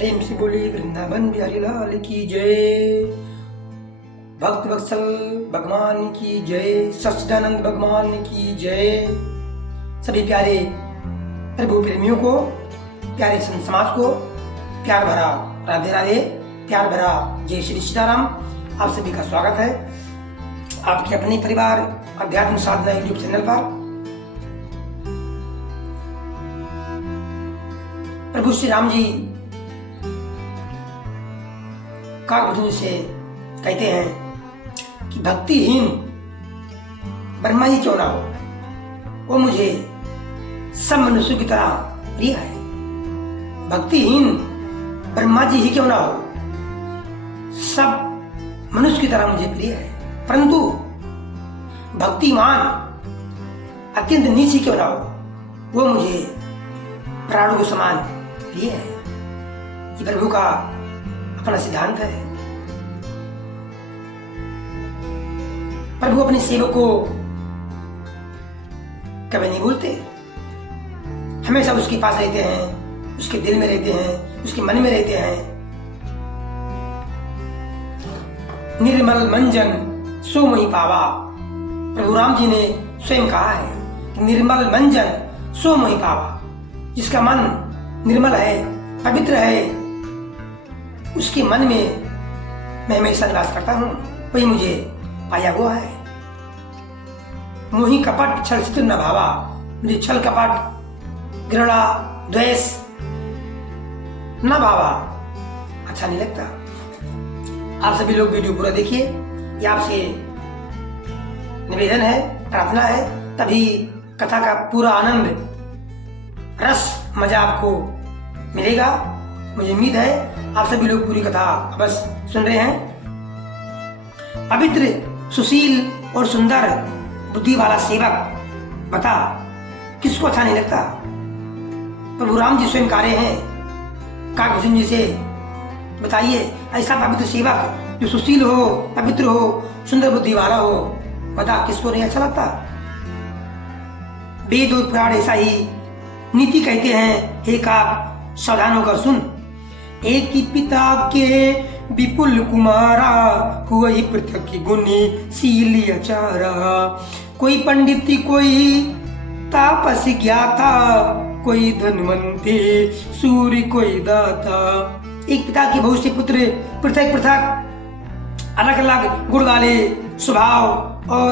प्रेम से बोली वृंदावन बिहारी लाल की जय। भक्त वत्सल भगवान की जय। सच्चिदानंद भगवान की जय। सभी प्यारे प्रभु प्रेमियों को, प्यारे संत समाज को प्यार भरा राधे राधे, प्यार भरा जय श्री सीताराम। आप सभी का स्वागत है आपके अपने परिवार अध्यात्म साधना यूट्यूब चैनल पर। प्रभु श्री राम जी काकभुजन से कहते हैं कि भक्तिहीन ब्रह्मा ही क्यों ना हो, वो मुझे सब मनुष्यों की तरह प्रिय है। भक्तिहीन ब्रह्मा जी ही क्यों ना हो, सब मनुष्य की तरह मुझे प्रिय है। परंतु भक्तिमान अत्यंत नीच क्यों ना हो, वो मुझे प्राणों के समान प्रिय है। ये प्रभु का अपना सिद्धांत है। प्रभु अपने सेवक को कभी नहीं भूलते, हमेशा उसके पास रहते हैं, उसके दिल में रहते हैं, उसके मन में रहते हैं। निर्मल मंजन सो मोहि पावा, प्रभु राम जी ने स्वयं कहा है कि निर्मल मंजन सो मोहि पावा। जिसका मन निर्मल है, पवित्र है, उसके मन में मैं हमेशा निवास करता हूँ, वही मुझे पाया हुआ है। मोहि कपट छल चित्र न भावा, मुझे छल कपट घृणा द्वेष न भावा, अच्छा नहीं लगता। आप सभी लोग वीडियो पूरा देखिए, ये आपसे निवेदन है, प्रार्थना है, तभी कथा का पूरा आनंद रस मजा आपको मिलेगा। मुझे उम्मीद है आप सभी लोग पूरी कथा बस सुन रहे हैं। पवित्र सुशील और सुंदर बुद्धि वाला सेवक बता किसको अच्छा नहीं लगता। प्रभु राम जी स्वयं कह रहे हैं काकभुजन जी से, बताइए ऐसा पवित्र सेवक जो सुशील हो, पवित्र हो, सुंदर बुद्धि वाला हो, बता किसको नहीं अच्छा लगता। वेद और पुराण ऐसा ही नीति कहते हैं, हे काक सावधान होकर सुन। एक ही पिता के विपुल कुमारा, हुआ ही पृथक गुणी शीली आचारा। कोई पंडित कोई तापस ज्ञाता, कोई धनवंती सूर्य कोई दाता। एक पिता के बहुत से पुत्र पृथक पृथक अलग अलग गुण वाले, स्वभाव और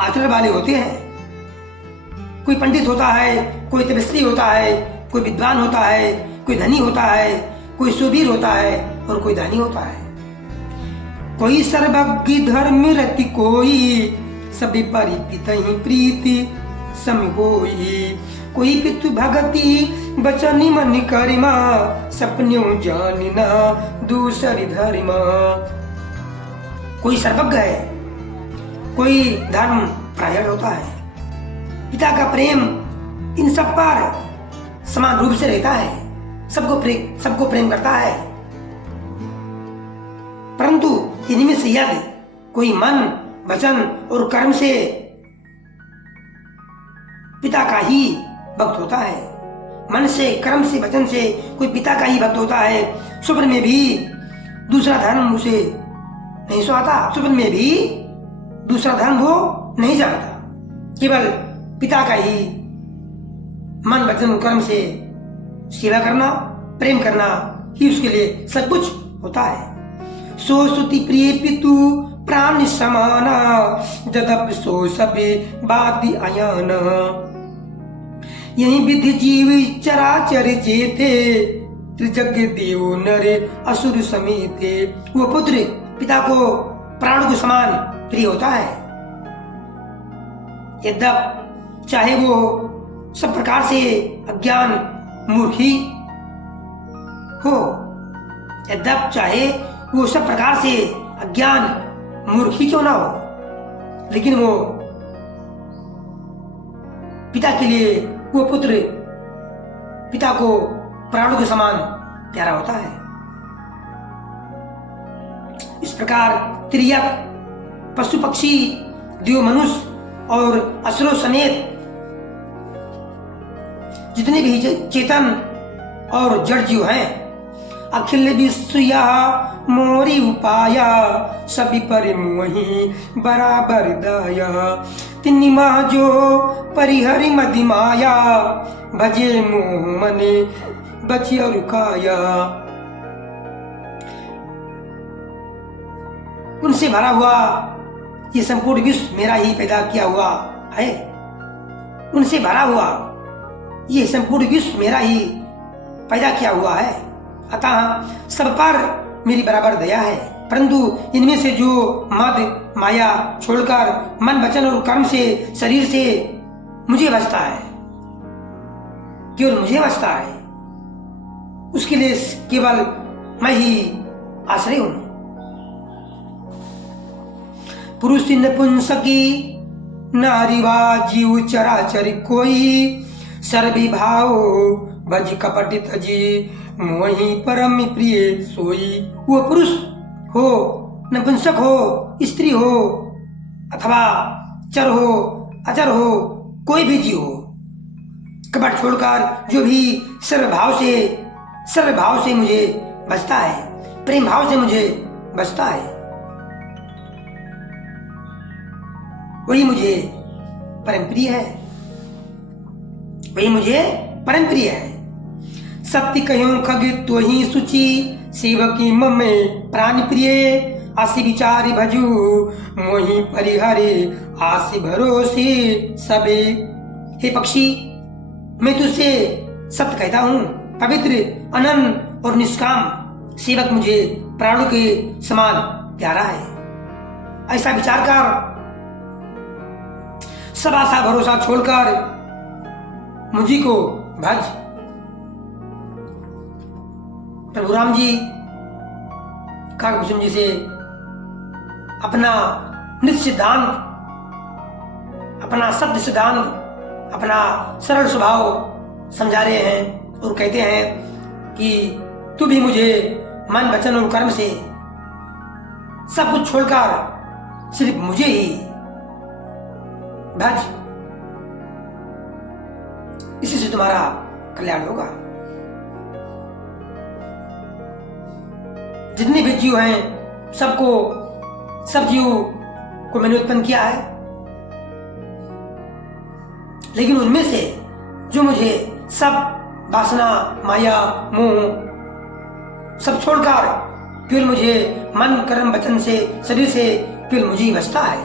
आचरण वाले होते हैं। कोई पंडित होता है, कोई तपस्वी होता है, कोई विद्वान होता है, कोई धनी होता है, कोई सुबीर होता है और कोई दानी होता है। कोई सर्वज्ञ धर्म रति कोई, सभी परिपित ही प्रीति सम होई। कोई पितु भगति बचनी मन करिमा, सपन्यों जानिना दूसरी धर्मा। कोई सर्वज्ञ है, कोई धर्म प्रायण होता है। पिता का प्रेम इन सब पर समान रूप से रहता है, सबको प्रेम करता है। परंतु इनमें से यदि कोई मन वचन और कर्म से पिता का ही भक्त होता है, मन से कर्म से वचन से कोई पिता का ही भक्त होता है, स्वप्न में भी दूसरा धर्म उसे नहीं सुहाता, स्वप्न में भी दूसरा धर्म वो नहीं जानता, केवल पिता का ही मन वचन कर्म से सेवा करना, प्रेम करना ही उसके लिए सब कुछ होता है। सो सुति प्रिय पितु प्राण समाना, जदप सो सभी बाति अयाना। यही विधि जीव चराचर जेते, त्रिजग देव नरे असुर समेते। वो पुत्र पिता को प्राण के समान प्रिय होता है, यद्यप चाहे वो सब प्रकार से अज्ञान मूर्खी हो, यद्यप चाहे वो सब प्रकार से अज्ञान मूर्खी क्यों ना हो, लेकिन वो पिता के लिए वो पुत्र पिता को प्राणों के समान प्यारा होता है। इस प्रकार त्रियक पशु पक्षी देव मनुष्य और असुरों समेत जितने भी चेतन और जड़ जीव हैं, अखिल विश्व यह मोरी उपाया, सभी पर मोही बराबर दया। तिनि माह जो परिहरि मदि माया, भजे मोह मने बची और काया। उनसे भरा हुआ ये संपूर्ण विश्व मेरा ही पैदा किया हुआ है। उनसे भरा हुआ ये संपूर्ण विश्व मेरा ही पैदा किया हुआ है, अतः सब पर मेरी बराबर दया है। परंतु इनमें से जो मद माया छोड़कर मन वचन और कर्म से शरीर से मुझे बचता है, केवल मुझे बचता है, उसके लिए केवल मैं ही आश्रय हूं। पुरुष नपुंसकी नारी वा जीव चराचर कोई, सर्वी भाव भज कपट तजी, मोहि परम प्रिय सोई। वो पुरुष हो, नपुंसक हो, स्त्री हो, अथवा चर हो, अचर हो, कोई भी जीव हो, कपट छोड़कर जो भी सर्व भाव से मुझे बचता है, प्रेम भाव से मुझे बचता है, वही मुझे परम प्रिय है, वही मुझे परम प्रिय है। सत्य कह्यूं खग तो ही सुचि, सेवकी ममे प्राण प्रिय, आसि विचारि भजू मोहि परिहरे, आसि भरोसे सबे। हे पक्षी, मैं तुझसे सत्य कहता हूँ, पवित्र अनंत और निष्काम सेवक मुझे प्राणों के समान प्यारा है। ऐसा विचार कर सब आशा भरोसा छोड़कर मुझी को भज। प्रभु राम जी काकभूषण जी से अपना नित्य सिद्धांत, अपना सत्य सिद्धांत, अपना सरल स्वभाव समझा रहे हैं और कहते हैं कि तू भी मुझे मन वचन और कर्म से सब कुछ छोड़कर सिर्फ मुझे ही भज, इसी से तुम्हारा कल्याण होगा। जितने भी जीव हैं सब जीव को मैंने उत्पन्न किया है, लेकिन उनमें से जो मुझे सब वासना माया मोह सब छोड़कर केवल मुझे मन कर्म वचन से शरीर से केवल मुझे ही बचता है,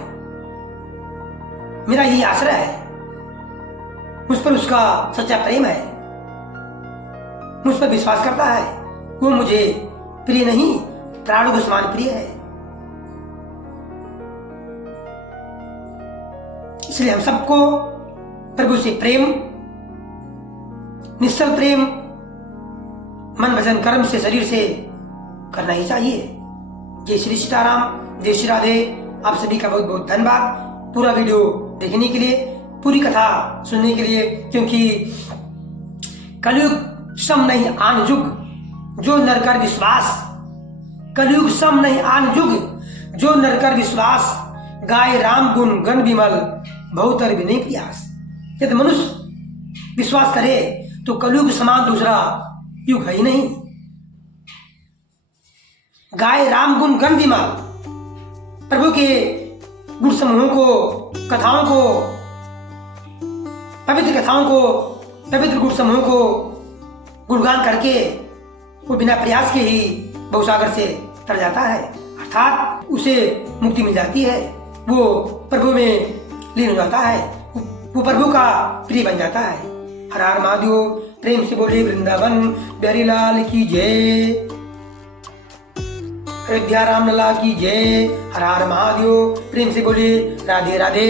मेरा ही आश्रय है, मुझ पर उसका सच्चा प्रेम है, मुझ पर विश्वास करता है, वो मुझे प्रिय नहीं प्राणों के समान प्रिय है। इसलिए हम सबको प्रभु से प्रेम, निश्चल प्रेम, मन वचन कर्म से शरीर से करना ही चाहिए। जय श्री सीताराम, जय श्री राधे। आप सभी का बहुत बहुत धन्यवाद पूरा वीडियो देखने के लिए, पूरी कथा सुनने के लिए, क्योंकि कलयुग सम नहीं आन जुग, जो नर कर विश्वास, कलयुग सम नहीं आन जुग, जो नर कर विश्वास, गाय राम गुण गण विमल, बहुतर भी नहीं प्रयास। यदि मनुष्य विश्वास करे तो कलयुग समान दूसरा युग है ही नहीं। गाय राम गुण गण विमल, प्रभु के गुण समूहों को, कथाओं को, पवित्र कथाओं को, पवित्र गुण समूहों को गुणगान करके वो बिना प्रयास के ही भवसागर से तर जाता है, अर्थात उसे मुक्ति मिल जाती है, वो प्रभु में लीन हो जाता है, वो प्रभु का प्रिय बन जाता है। हर हर महादेव। प्रेम से बोले वृंदावन बिहारी लाल की जय, अयोध्या राम लला की जय। हर हर महादेव। प्रेम से बोले राधे राधे।